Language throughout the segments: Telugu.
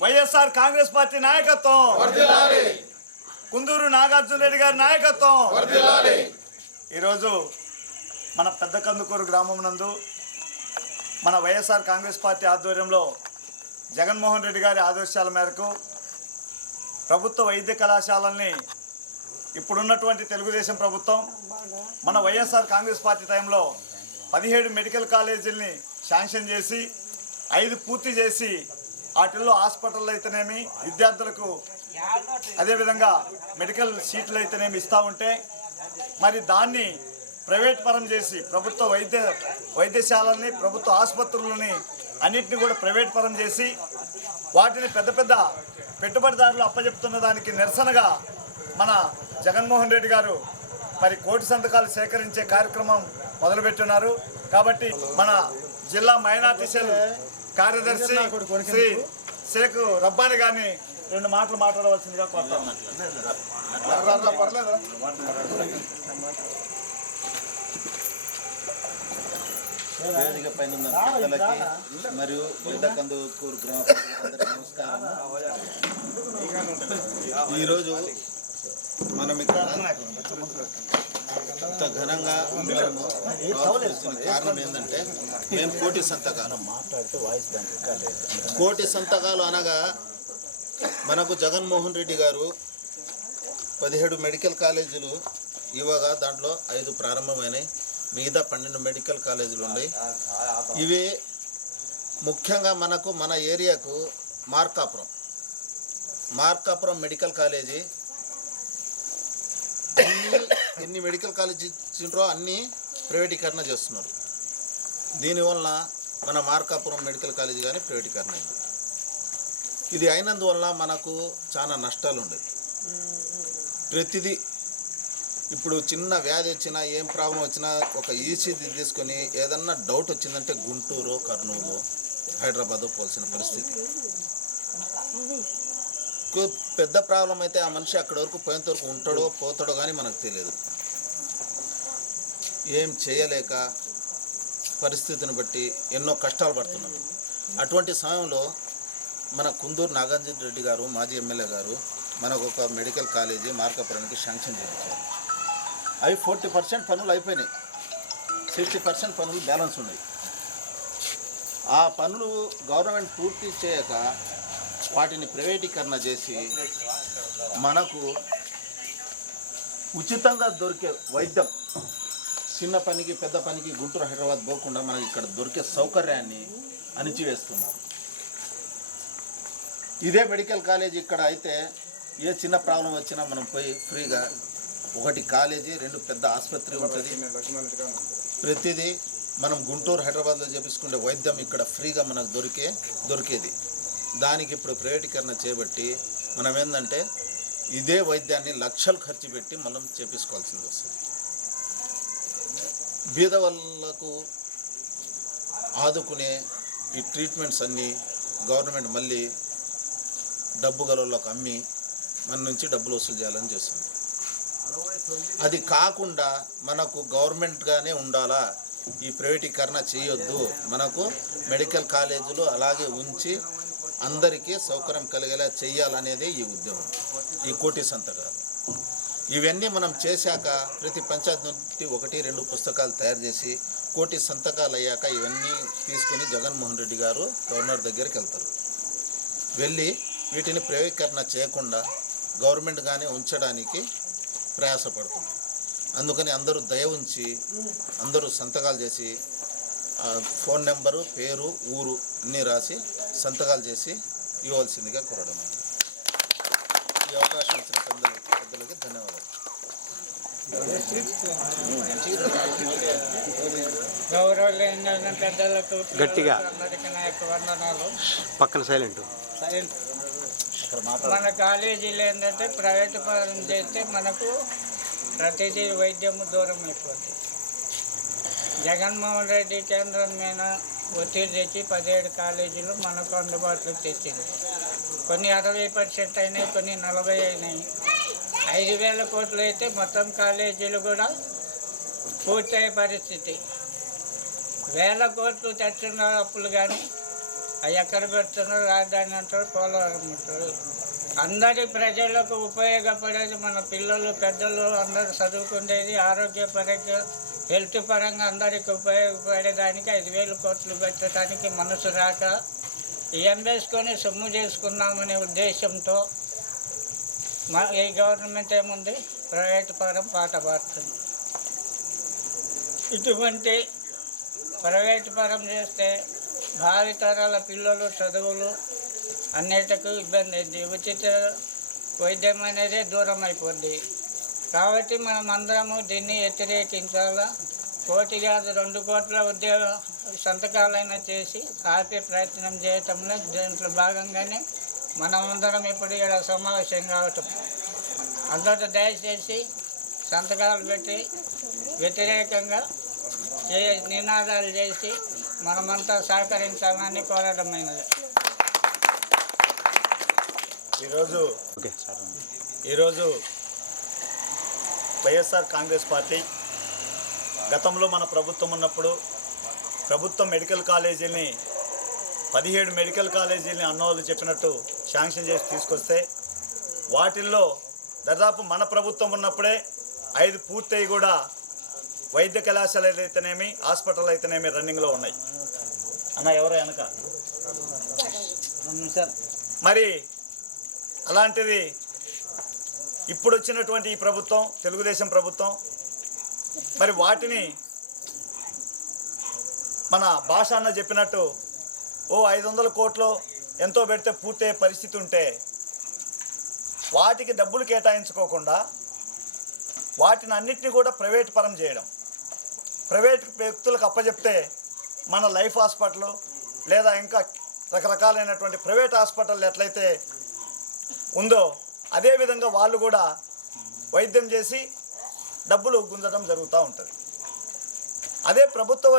వైఎస్ఆర్ కాంగ్రెస్ పార్టీ నాయకత్వం, కుందూరు నాగార్జున రెడ్డి గారి నాయకత్వం. ఈరోజు మన పెద్ద కందుకూరు గ్రామం నందు మన వైఎస్ఆర్ కాంగ్రెస్ పార్టీ ఆధ్వర్యంలో జగన్మోహన్ రెడ్డి గారి ఆదేశాల మేరకు ప్రభుత్వ వైద్య కళాశాలల్ని ఇప్పుడున్నటువంటి తెలుగుదేశం ప్రభుత్వం మన వైఎస్ఆర్ కాంగ్రెస్ పార్టీ టైంలో 17 మెడికల్ కాలేజీలని శాంక్షన్ చేసి 5 పూర్తి చేసి వాటిల్లో హాస్పిటల్ అయితేనేమి విద్యార్థులకు అదేవిధంగా మెడికల్ సీట్లు అయితేనేమి ఇస్తూ ఉంటే మరి దాన్ని ప్రైవేట్ పరం చేసి ప్రభుత్వ వైద్యశాలల్ని ప్రభుత్వ ఆసుపత్రులని అన్నింటినీ కూడా ప్రైవేట్ పరం చేసి వాటిని పెద్ద పెద్ద పెట్టుబడిదారులు అప్పచెప్తున్న దానికి నిరసనగా మన జగన్మోహన్ రెడ్డి గారు మరి 1 కోటి సంతకాలు సేకరించే కార్యక్రమం మొదలుపెట్టున్నారు. కాబట్టి మన జిల్లా మైనార్టీ సెల్ కార్యదర్శి శ్రీ షేక్ రబ్బాని గారిని 2 మాటలు మాట్లాడవలసిందిగా కోరుతాను. వేదిక పైన ఉన్న పెద్దలకి మరియు పెద్ద కందుకూరు గ్రామ ప్రజలందరికీ నమస్కారం. ఈరోజు మనం ఇక్కడ ఇంత ఘనంగా కారణం ఏంటంటే మేము 1 కోటి సంతకాలు అనగా మనకు జగన్మోహన్ రెడ్డి గారు 17 మెడికల్ కాలేజీలు ఇవ్వగా దాంట్లో 5 ప్రారంభమైనాయి, మిగతా 12 మెడికల్ కాలేజీలు ఉన్నాయి. ఇవి ముఖ్యంగా మనకు మన ఏరియాకు మార్కాపురం మెడికల్ కాలేజీ ఎన్ని మెడికల్ కాలేజీ ఇచ్చిండ్రో అన్నీ ప్రైవేటీకరణ చేస్తున్నారు. దీనివల్ల మన మార్కాపురం మెడికల్ కాలేజీ కానీ ప్రైవేటీకరణ అయింది. ఇది అయినందువల్ల మనకు చాలా నష్టాలు ఉన్నాయి. ప్రతిదీ ఇప్పుడు చిన్న వ్యాధి వచ్చినా ఏం ప్రాబ్లం వచ్చినా ఒక ఈసీజీ తీసుకొని ఏదన్నా డౌట్ వచ్చిందంటే గుంటూరు, కర్నూలు, హైదరాబాదు పోల్సిన పరిస్థితి. పెద్ద ప్రాబ్లం అయితే ఆ మనిషి అక్కడి వరకు పోయేంత వరకు ఉంటాడో పోతాడో కానీ మనకు తెలియదు. ఏం చేయలేక పరిస్థితిని బట్టి ఎన్నో కష్టాలు పడుతున్నాం. అటువంటి సమయంలో మన కుందూరు నాగార్జున రెడ్డి గారు మాజీ ఎమ్మెల్యే గారు మనకు ఒక మెడికల్ కాలేజీ మార్కాపురానికి శాంక్షన్ చేయించారు. అవి 40% పనులు అయిపోయినాయి, 60% పనులు బ్యాలెన్స్ ఉన్నాయి. ఆ పనులు గవర్నమెంట్ పూర్తి చేయక వాటిని ప్రైవేటీకరణ చేసి మనకు ఉచితంగా దొరికే వైద్యం చిన్న పనికి పెద్ద పనికి గుంటూరు, హైదరాబాద్ పోకుండా మనకి ఇక్కడ దొరికే సౌకర్యాన్ని అణిచివేస్తున్నారు. ఇదే మెడికల్ కాలేజీ ఇక్కడ అయితే ఏ చిన్న ప్రాబ్లం వచ్చినా మనం పోయి ఫ్రీగా 1 కాలేజీ 2 పెద్ద ఆసుపత్రి ఉంటుంది. ప్రతిదీ మనం గుంటూరు, హైదరాబాద్లో చేపించుకునే వైద్యం ఇక్కడ ఫ్రీగా మనకు దొరికేది. దానికి ఇప్పుడు ప్రైవేటీకరణ చేపట్టి మనం ఏంటంటే ఇదే వైద్యాన్ని లక్షలు ఖర్చు పెట్టి మనం చేపించుకోవాల్సింది వస్తుంది. బీద వాళ్ళకు ఆదుకునే ఈ ట్రీట్మెంట్స్ అన్నీ గవర్నమెంట్ మళ్ళీ డబ్బు గలలకు అమ్మి మన నుంచి డబ్బులు వసూలు చేయాలని చేస్తుంది. అది కాకుండా మనకు గవర్నమెంట్గానే ఉండాలా, ఈ ప్రైవేటీకరణ చేయొద్దు, మనకు మెడికల్ కాలేజీలు అలాగే ఉంచి అందరికీ సౌకర్యం కలిగేలా చేయాలనేదే ఈ ఉద్యమం, ఈ 1 కోటి సంతకాలు. ఇవన్నీ మనం చేశాక ప్రతి పంచాయతీ నుండి 1-2 పుస్తకాలు తయారు చేసి 1 కోటి సంతకాలు అయ్యాక ఇవన్నీ తీసుకుని జగన్మోహన్ రెడ్డి గారు గవర్నర్ దగ్గరికి వెళ్తారు. వెళ్ళి వీటిని ప్రైవేటీకరణ చేయకుండా గవర్నమెంట్గానే ఉంచడానికి ప్రయాసపడుతుంది. అందుకని అందరూ దయ ఉంచి అందరూ సంతకాలు చేసి ఫోన్ నెంబరు, పేరు, ఊరు అన్నీ రాసి సంతకాలు చేసి ఇవ్వాల్సిందిగా కోరడం. ఈ అవకాశం ఇచ్చిన పెద్దలకి ధన్యవాదాలు. గౌరవలేని పెద్దలకు గట్టిగా అందరికీ నా యొక్క వందనాలు. పక్కన సైలెంట్. మన కాలేజీలు ఏంటంటే ప్రైవేటు పరం చేస్తే మనకు ప్రతిదీ వైద్యము దూరం అయిపోతుంది. జగన్మోహన్ రెడ్డి కేంద్రం మీద ఒత్తిడి తెచ్చి 17 కాలేజీలు మనకు అందుబాటులోకి తెచ్చింది. కొన్ని 60% అయినాయి, కొన్ని 40 అయినాయి. 5,000 కోట్లు అయితే మొత్తం కాలేజీలు కూడా పూర్తయ్యే పరిస్థితి. 1,000 కోట్లు తెచ్చిన అప్పులు కానీ అవి ఎక్కడ పెడుతున్నారు, రాజధాని అంటారు, పోలవరం అంటారు. అందరి ప్రజలకు ఉపయోగపడేది, మన పిల్లలు పెద్దలు అందరూ చదువుకునేది, ఆరోగ్యపరంగా హెల్త్ పరంగా అందరికి ఉపయోగపడేదానికి 5,000 కోట్లు పెట్టడానికి మనసు రాక ఎంబేసుకొని సొమ్ము చేసుకున్నామనే ఉద్దేశంతో ఈ గవర్నమెంట్ ఏముంది, ప్రైవేట్ పరం పాట పాడుతుంది. ఇటువంటి ప్రైవేట్ పరం చేస్తే భావితరాల పిల్లలు చదువులు అన్నిటికీ ఇబ్బంది అయింది. ఉచిత వైద్యం అనేది దూరం అయిపోద్ది. కాబట్టి మనం అందరము దీన్ని వ్యతిరేకించాలా. 1 కాదు 2 కోట్ల ఉద్యోగ సంతకాలైనా చేసి ఆపే ప్రయత్నం చేయటంలో దీంట్లో భాగంగానే మనమందరం ఇప్పుడు ఇక్కడ సమావేశం కావటం. అందరూ దయచేసి సంతకాలు పెట్టి వ్యతిరేకంగా నినాదాలు చేసి మనమంతా సహకరించాలని కోరడమైనది. ఈరోజు వైఎస్ఆర్ కాంగ్రెస్ పార్టీ గతంలో మన ప్రభుత్వం ఉన్నప్పుడు ప్రభుత్వం మెడికల్ కాలేజీని 17 మెడికల్ కాలేజీలని అన్నోళ్ళు చెప్పినట్టు శాంక్షన్ చేసి తీసుకొస్తే వాటిల్లో దాదాపు మన ప్రభుత్వం ఉన్నప్పుడే 5 పూర్తయి కూడా వైద్య కళాశాలలు అయితేనేమి హాస్పిటల్ అయితేనేమి రన్నింగ్లో ఉన్నాయి. అన్న ఎవరో వెనక మరి అలాంటిది ఇప్పుడు వచ్చినటువంటి ఈ ప్రభుత్వం తెలుగుదేశం ప్రభుత్వం మరి వాటిని మన భాష అన్న చెప్పినట్టు 500 కోట్లు ఎంతో పెడితే పూర్తయ్యే పరిస్థితి ఉంటే వాటికి డబ్బులు కేటాయించుకోకుండా వాటిని అన్నిటిని కూడా ప్రైవేట్ పరం చేయడం, ప్రైవేట్ వ్యక్తులకు అప్పచెప్తే మన లైఫ్ హాస్పిటల్ లేదా ఇంకా రకరకాలైనటువంటి ప్రైవేట్ హాస్పిటల్ ఎట్లయితే ఉందో అదేవిధంగా వాళ్ళు కూడా వైద్యం చేసి డబ్బులు గుంజడం జరుగుతూ ఉంటుంది. అదే ప్రభుత్వ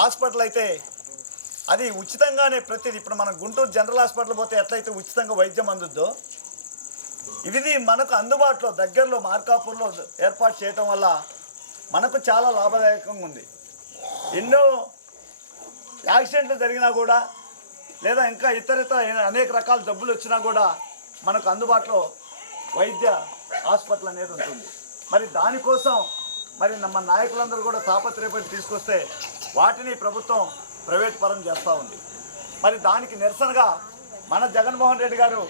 హాస్పిటల్ అయితే అది ఉచితంగానే ప్రతిదీ, ఇప్పుడు మనం గుంటూరు జనరల్ హాస్పిటల్ పోతే ఎట్లయితే ఉచితంగా వైద్యం అందుద్దో ఇది మనకు అందుబాటులో దగ్గరలో మార్కాపూర్లో ఏర్పాటు చేయటం వల్ల మనకు చాలా లాభదాయకంగా ఉంది. ఎన్నో యాక్సిడెంట్లు జరిగినా కూడా లేదా ఇంకా ఇతర అనేక రకాల జబ్బులు వచ్చినా కూడా మనకు అందుబాటులో వైద్య హాస్పిటల్ అనేది ఉంటుంది. మరి దానికోసం మరి మన నాయకులందరూ కూడా తాపత్రయపడి తీసుకొస్తే వాటిని ప్రభుత్వం ప్రైవేట్ పరం చేస్తూ ఉంది. మరి దానికి నిరసనగా మన జగన్మోహన్ రెడ్డి గారు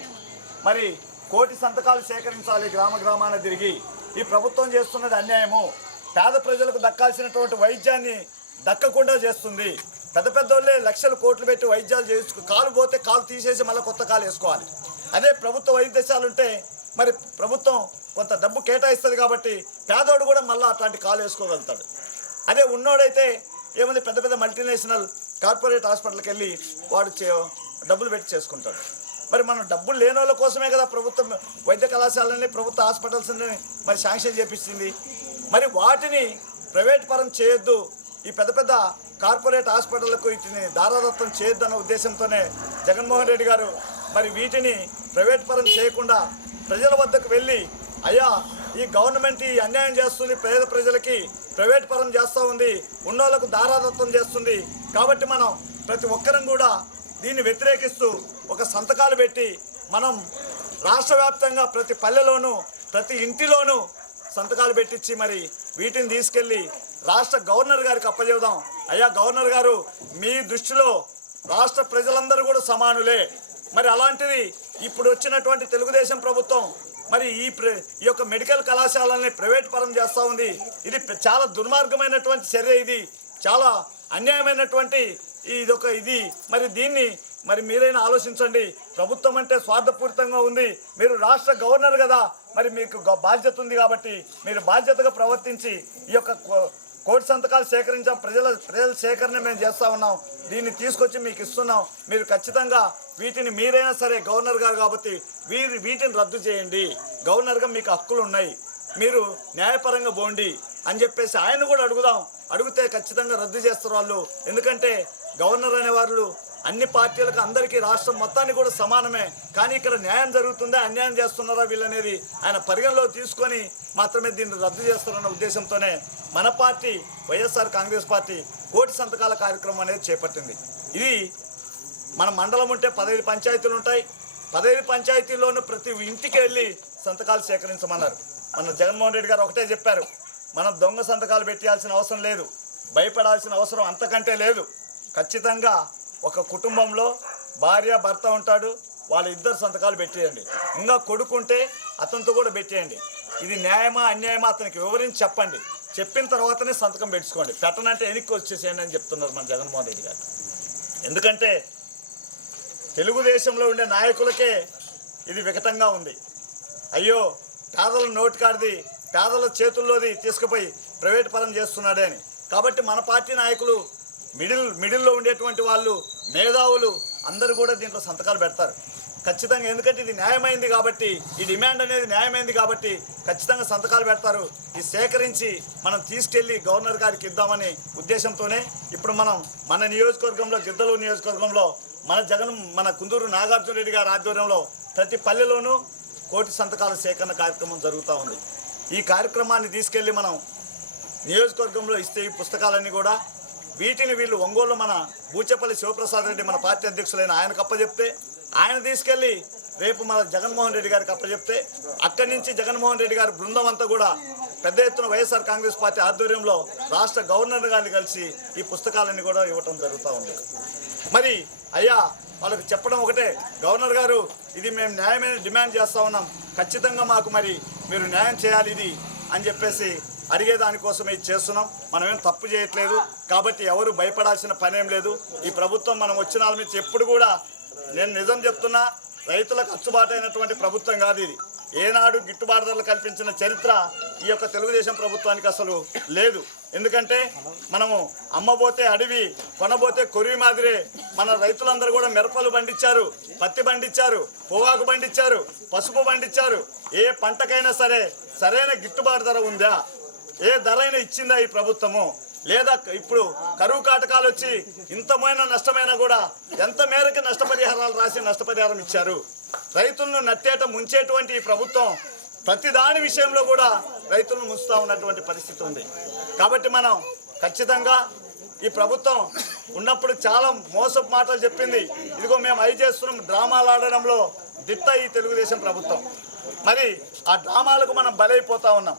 మరి 1 కోటి సంతకాలు సేకరించాలి, గ్రామ గ్రామాన తిరిగి ఈ ప్రభుత్వం చేస్తున్నది అన్యాయము, పేద ప్రజలకు దక్కాల్సినటువంటి వైద్యాన్ని దక్కకుండా చేస్తుంది. పెద్ద పెద్దోళ్ళే లక్షల కోట్లు పెట్టి వైద్యాలు చేయించుకు కాలు పోతే కాలు తీసేసి మళ్ళీ కొత్త కాలు వేసుకోవాలి. అదే ప్రభుత్వ వైద్యశాలలు ఉంటే మరి ప్రభుత్వం కొంత డబ్బు కేటాయిస్తుంది కాబట్టి పేదోడు కూడా మళ్ళీ అట్లాంటి కాలు వేసుకోగలుగుతాడు. అదే ఉన్నోడైతే ఏముంది, పెద్ద పెద్ద మల్టీనేషనల్ కార్పొరేట్ హాస్పిటల్కి వెళ్ళి వాడు డబ్బులు పెట్టి చేసుకుంటాడు. మరి మనం డబ్బులు లేని వాళ్ళ కోసమే కదా ప్రభుత్వం వైద్య కళాశాలని ప్రభుత్వ హాస్పిటల్స్ని మరి శాంక్షన్ చేపించింది. మరి వాటిని ప్రైవేట్ పరం చేయొద్దు, ఈ పెద్ద పెద్ద కార్పొరేట్ హాస్పిటళ్లకు వీటిని దారాదత్తం చేయొద్దన్న ఉద్దేశంతోనే జగన్మోహన్ రెడ్డి గారు మరి వీటిని ప్రైవేట్ పరం చేయకుండా ప్రజల వద్దకు వెళ్ళి, అయ్యా ఈ గవర్నమెంట్ ఈ అన్యాయం చేస్తుంది, పేద ప్రజలకి ప్రైవేట్ పరం చేస్తూ ఉంది, ఉన్నోళ్లకు దారాదత్తం చేస్తుంది, కాబట్టి మనం ప్రతి ఒక్కరం కూడా దీన్ని వ్యతిరేకిస్తూ ఒక సంతకాలు పెట్టి మనం రాష్ట్ర వ్యాప్తంగా ప్రతి పల్లెలోనూ ప్రతి ఇంటిలోనూ సంతకాలు పెట్టించి మరి వీటిని తీసుకెళ్ళి రాష్ట్ర గవర్నర్ గారికి అప్పచెబుదాం. అయ్యా గవర్నర్ గారు, మీ దృష్టిలో రాష్ట్ర ప్రజలందరూ కూడా సమానులే, మరి అలాంటిది ఇప్పుడు వచ్చినటువంటి తెలుగుదేశం ప్రభుత్వం మరి ఈ యొక్క మెడికల్ కళాశాలని ప్రైవేట్ పరం చేస్తూ ఉంది. ఇది చాలా దుర్మార్గమైనటువంటి చర్య, ఇది చాలా అన్యాయమైనటువంటి ఇది మరి దీన్ని మరి మీరైనా ఆలోచించండి. ప్రభుత్వం అంటే స్వార్థపూరితంగా ఉంది, మీరు రాష్ట్ర గవర్నర్ కదా, మరి మీకు బాధ్యత ఉంది కాబట్టి మీరు బాధ్యతగా ప్రవర్తించి ఈ యొక్క 1 కోటి సంతకాలు సేకరించాం, ప్రజల సేకరణ మేము చేస్తూ ఉన్నాం, దీన్ని తీసుకొచ్చి మీకు ఇస్తున్నాం, మీరు ఖచ్చితంగా వీటిని మీరైనా సరే గవర్నర్ గారు కాబట్టి వీటిని రద్దు చేయండి, గవర్నర్గా మీకు హక్కులు ఉన్నాయి, మీరు న్యాయపరంగా పోండి అని చెప్పేసి ఆయన కూడా అడుగుదాం. అడిగితే ఖచ్చితంగా రద్దు చేస్తారు వాళ్ళు. ఎందుకంటే గవర్నర్ అనేవాళ్ళు అన్ని పార్టీలకు అందరికీ రాష్ట్రం మొత్తానికి కూడా సమానమే, కానీ ఇక్కడ న్యాయం జరుగుతుందా అన్యాయం చేస్తున్నారా వీళ్ళనేది ఆయన పరిగణలో తీసుకొని మాత్రమే దీన్ని రద్దు చేస్తారన్న ఉద్దేశంతోనే మన పార్టీ వైఎస్ఆర్ కాంగ్రెస్ పార్టీ 1 కోటి సంతకాల కార్యక్రమం అనేది చేపట్టింది. ఇది మన మండలం ఉంటే 15 పంచాయతీలు ఉంటాయి. 15 పంచాయతీల్లోనూ ప్రతి ఇంటికి వెళ్ళి సంతకాలు సేకరించమన్నారు. మన జగన్మోహన్ రెడ్డి గారు ఒకటే చెప్పారు, మనం దొంగ సంతకాలు పెట్టాల్సిన అవసరం లేదు, భయపడాల్సిన అవసరం అంతకంటే లేదు. ఖచ్చితంగా ఒక కుటుంబంలో భార్య భర్త ఉంటాడు, వాళ్ళ ఇద్దరు సంతకాలు పెట్టేయండి. ఇంకా కొడుకుంటే అతనితో కూడా పెట్టేయండి. ఇది న్యాయమా అన్యాయమా అతనికి వివరించి చెప్పండి. చెప్పిన తర్వాతనే సంతకం పెట్టుకోండి. పెట్టనంటే వెనక్కి వచ్చేసేయండి అని చెప్తున్నారు మన జగన్మోహన్ రెడ్డి గారు. ఎందుకంటే తెలుగుదేశంలో ఉండే నాయకులకే ఇది వికటంగా ఉంది. అయ్యో పేదల నోటి కాడిది, పేదల చేతుల్లోది తీసుకుపోయి ప్రైవేట్ పరం చేస్తున్నాడే అని. కాబట్టి మన పార్టీ నాయకులు మిడిల్లో ఉండేటువంటి వాళ్ళు, మేధావులు అందరూ కూడా దీంట్లో సంతకాలు పెడతారు ఖచ్చితంగా. ఎందుకంటే ఇది న్యాయమైంది కాబట్టి, ఈ డిమాండ్ అనేది న్యాయమైంది కాబట్టి ఖచ్చితంగా సంతకాలు పెడతారు. ఇది సేకరించి మనం తీసుకెళ్ళి గవర్నర్ గారికి ఇద్దామనే ఉద్దేశంతోనే ఇప్పుడు మనం మన నియోజకవర్గంలో, గిద్దలూరు నియోజకవర్గంలో మన కుందూరు నాగార్జున రెడ్డి గారి ఆధ్వర్యంలో ప్రతి పల్లెలోనూ 1 కోటి సంతకాల సేకరణ కార్యక్రమం జరుగుతూ ఉంది. ఈ కార్యక్రమాన్ని తీసుకెళ్ళి మనం నియోజకవర్గంలో ఇస్తే ఈ పుస్తకాలన్నీ కూడా వీటిని వీళ్ళు ఒంగోలు మన బూచేపల్లి శివప్రసాద్ రెడ్డి మన పార్టీ అధ్యక్షులైన ఆయనకు అప్పచెప్తే, ఆయన తీసుకెళ్ళి రేపు మన జగన్మోహన్ రెడ్డి గారికి అప్పచెప్తే, అక్కడి నుంచి జగన్మోహన్ రెడ్డి గారి బృందం అంతా కూడా పెద్ద ఎత్తున వైఎస్ఆర్ కాంగ్రెస్ పార్టీ ఆధ్వర్యంలో రాష్ట్ర గవర్నర్ గారిని కలిసి ఈ పుస్తకాలన్నీ కూడా ఇవ్వటం జరుగుతూ ఉంది. మరి అయ్యా వాళ్ళకి చెప్పడం ఒకటే, గవర్నర్ గారు ఇది మేము న్యాయమైన డిమాండ్ చేస్తూ ఉన్నాం, ఖచ్చితంగా మాకు మరి మీరు న్యాయం చేయాలి ఇది అని చెప్పేసి అడిగేదానికోసమే ఇది చేస్తున్నాం. మనమేం తప్పు చేయట్లేదు కాబట్టి ఎవరు భయపడాల్సిన పనేం లేదు. ఈ ప్రభుత్వం మనం వచ్చిన వాళ్ళ నుంచి ఎప్పుడు కూడా, నేను నిజం చెప్తున్నా, రైతులకు అచ్చుబాటు అయినటువంటి ప్రభుత్వం కాదు ఇది. ఏనాడు గిట్టుబాటు ధరలు కల్పించిన చరిత్ర ఈ యొక్క తెలుగుదేశం ప్రభుత్వానికి అసలు లేదు. ఎందుకంటే మనము అమ్మబోతే అడవి, కొనబోతే కొరివి మాదిరే మన రైతులందరూ కూడా మిరపలు పండించారు, పత్తి పండించారు, పొగాకు పండించారు, పసుపు పండించారు. ఏ పంటకైనా సరే సరైన గిట్టుబాటు ధర ఉందా, ఏ ధర అయినా ఇచ్చిందా ఈ ప్రభుత్వము? లేదా ఇప్పుడు కరువు కాటకాలు వచ్చి ఇంతమైన నష్టమైనా కూడా ఎంత మేరకు నష్టపరిహారాలు రాసి నష్టపరిహారం ఇచ్చారు? రైతులను నట్టేట ముంచేటువంటి ఈ ప్రభుత్వం ప్రతి దాని విషయంలో కూడా రైతులను ముంచుతూ ఉన్నటువంటి పరిస్థితి ఉంది. కాబట్టి మనం ఖచ్చితంగా ఈ ప్రభుత్వం ఉన్నప్పుడు చాలా మోసపు మాటలు చెప్పింది. ఇదిగో మేము అవి చేస్తున్నాం, డ్రామాలు ఆడడంలో దిట్ట ఈ తెలుగుదేశం ప్రభుత్వం. మరి ఆ డ్రామాలకు మనం బలైపోతూ ఉన్నాం.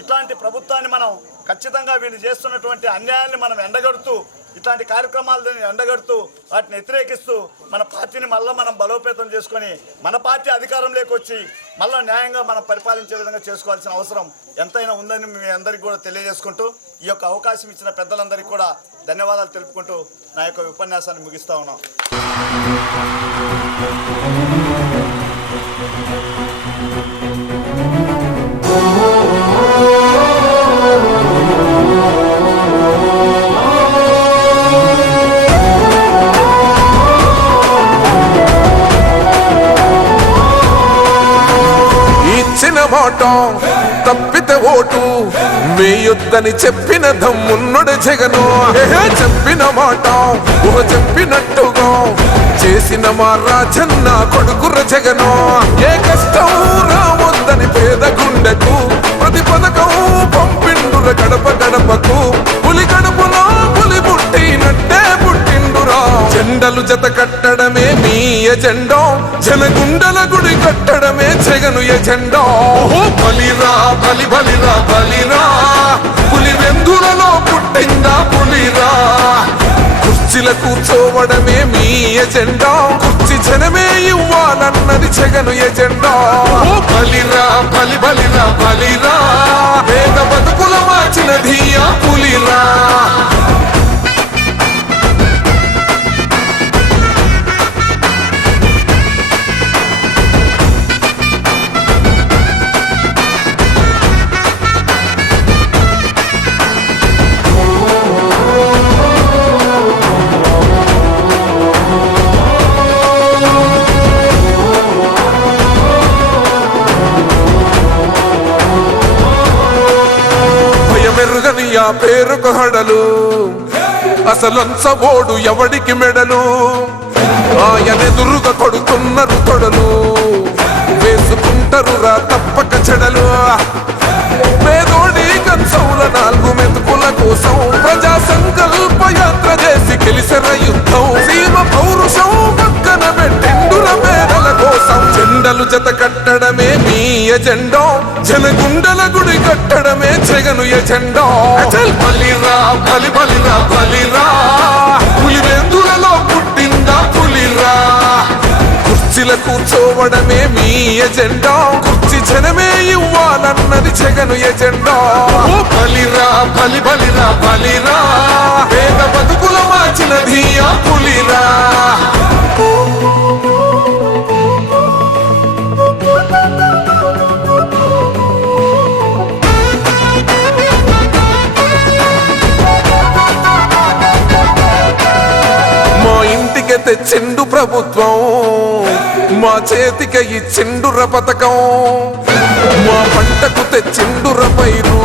ఇట్లాంటి ప్రభుత్వాన్ని మనం ఖచ్చితంగా వీళ్ళు చేస్తున్నటువంటి అన్యాయాన్ని మనం ఎండగడుతూ, ఇట్లాంటి కార్యక్రమాలను ఎండగడుతూ, వాటిని వ్యతిరేకిస్తూ మన పార్టీని మళ్ళీ మనం బలోపేతం చేసుకొని మన పార్టీ అధికారంలోకి వచ్చి మళ్ళీ న్యాయంగా మనం పరిపాలించే విధంగా చేసుకోవాల్సిన అవసరం ఎంతైనా ఉందని మీ అందరికీ కూడా తెలియజేసుకుంటూ, ఈ యొక్క అవకాశం ఇచ్చిన పెద్దలందరికీ కూడా ధన్యవాదాలు తెలుపుకుంటూ నా యొక్క ఉపన్యాసాన్ని ముగిస్తూ ఉన్నాం. మాట తప్పితే ఓటు వేయొద్దని చెప్పిన దమ్మున్నడు జగను. చెప్పిన మాట ఊహ చెప్పినట్టుగా చేసిన మా రాజన్న కొడుకుర జగను. ఏ కష్టం రావద్దని పేద గుండెకు ప్రతి పథకం పంపిండుర గడప గడపకు. పులి గడపలో పులి పుట్టినట్టే పుట్టిండురా. జెండలు జత కట్టడమే మీ ఎజెండా, జనగుండల గుడి కట్టడమే జగను ఎజెండా. బలిరా బలి బలిరా బలిరా, పులి వెందులలో పుట్టిందా పులిరా. కుర్చీల కూర్చోవడమే మీ ఎజెండా, కుర్చీ జనమే ఇవ్వాలన్నది జగను ఎజెండా. బలిరా బలి బలిరా బలిరా, పేద బతుకుల మార్చినది ఆ పులిరా. ఆ పేరుకు హడలు అసలంచబోడు ఎవడికి మెడలు. ఆయనెదురుగా కొడుతున్నారు తొడలు, వేసుకుంటారు రా తప్పక చెడలు. పేదోడి కంచంల 4 మెతుకుల కోసం ప్రజా సంకల్ప యాత్ర చేసి గెలిసిన యుద్ధం. సీమ పౌరుషం కట్టడమే మీ ఎజెండా, జనగుండల గుడి కట్టడమే జగను ఎజెండా. అచల్ బలిరా బలి బలిరా బలిరా, పులివెందులలో పుట్టిందా పులిరా. కుర్చీల కూర్చోవడమే మీ ఎజెండా, కుర్చీ జనమే ఇవ్వాలన్నది జగను ఎజెండా. బలిరా బలి బలిరా బలిరా, పేద బతుకుల మార్చినది ఆ పులిరా. మా ఇంటికి తెచ్చిండు ప్రభుత్వం, మా చేతికి ఇచ్చిండుర పథకం. మా పంటకు తెచ్చిండుర పైరు,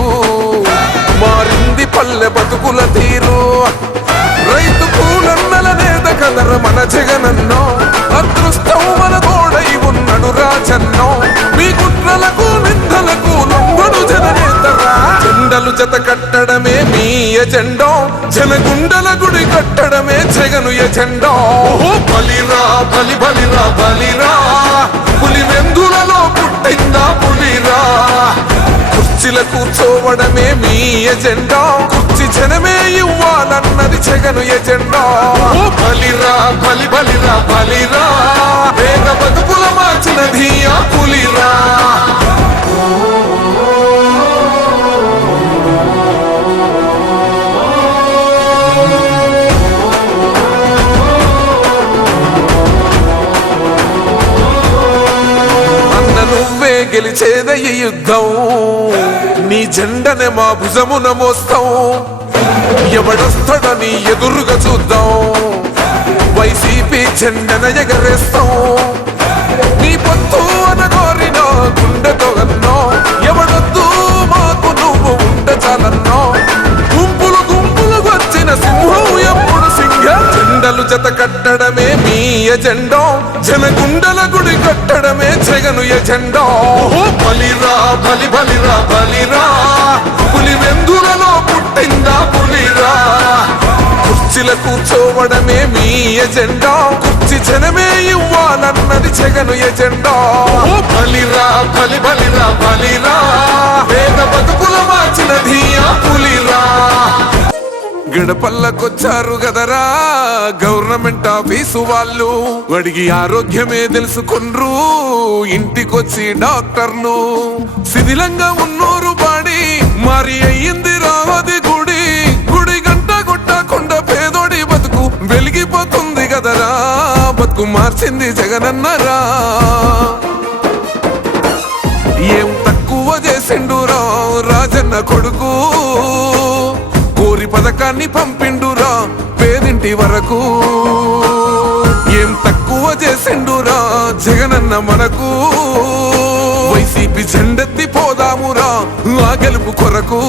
మారింది పల్లె బతుకుల తీరు. రైతు కూలన్నల నేత కదర మన జగనన్నో, అదృష్టం మన తోడై ఉన్నడు రాజన్నో. మీ కుట్రలకు నిందలకు లొంగడు జననేతరా. జెండలు జత కట్టడమే మీ ఎజెండా, జనగుండల గుడి కట్టడమే జగను ఎజెండా. బలిరా బలి బలిరా బలిరా, పులివెందులలో పుట్టిందా పులిరా. కుర్చీల కూర్చోవడమే మీ ఎజెండా, కుర్చీ జనమే ఇవ్వాలన్నది జగను ఎజెండా. బలిరా బలి బలిరా బలిరా, పేద బతుకుల మార్చినది ఆ పులిరా. నువ్వే గెలిచేదయ్య యుద్ధం, నీ జెండనే మా భుజమున మోస్తాం. ఎవడొస్తాడని ఎదురుగా చూద్దాం, వైసీపీ జెండన ఎగరేస్తాం. నీ పొత్తు అనగోరినో గుండెతో అన్నో, ఎవడొద్దు మాకు నువ్వు ఉండ చాలన్నో. గుంపులు గుంపులు వచ్చిన సింహం ఎప్పుడు సింహ. జెండలు జత కట్టడమే మీ ఎజెండా, జనగుండల గుడి కట్టడమే జగను ఎజెండా. బలిరా బలి బలిరా బలిరా, పులివెందులలో పుట్టిందా పులిరా. కుర్చీల కూర్చోవడమే మీ ఎజెండా, కుర్చీ జనమే ఇవ్వాలన్నది జగను ఎజెండా. బలిరా బలి బలిరా బలిరా, పేద బతుకుల మార్చినది ఆ పులిరా. గడపల్లకొచ్చారు గదరా గవర్నమెంట్ ఆఫీసు వాళ్ళు, అడిగి ఆరోగ్యమే తెలుసుకుండ్రు ఇంటికొచ్చి డాక్టర్లు. శిథిలంగా ఉన్నోరు బాడి మరి అయ్యింది రావది గుడి, గుడి గంట కొట్టకుండా పేదోడి బతుకు వెలిగిపోతుంది గదరా. బతుకు మార్చింది జగనన్నరా. ఏం తక్కువ చేసిండురా రాజన్న కొడుకు, కోరి పథకాన్ని పంపిండురా పేదింటి వరకు. ఏం తక్కువ చేసిండురా జగనన్న మనకు, వైసీపీ జెండెత్తి పోదామురా ఆ గెలుపు కొరకు.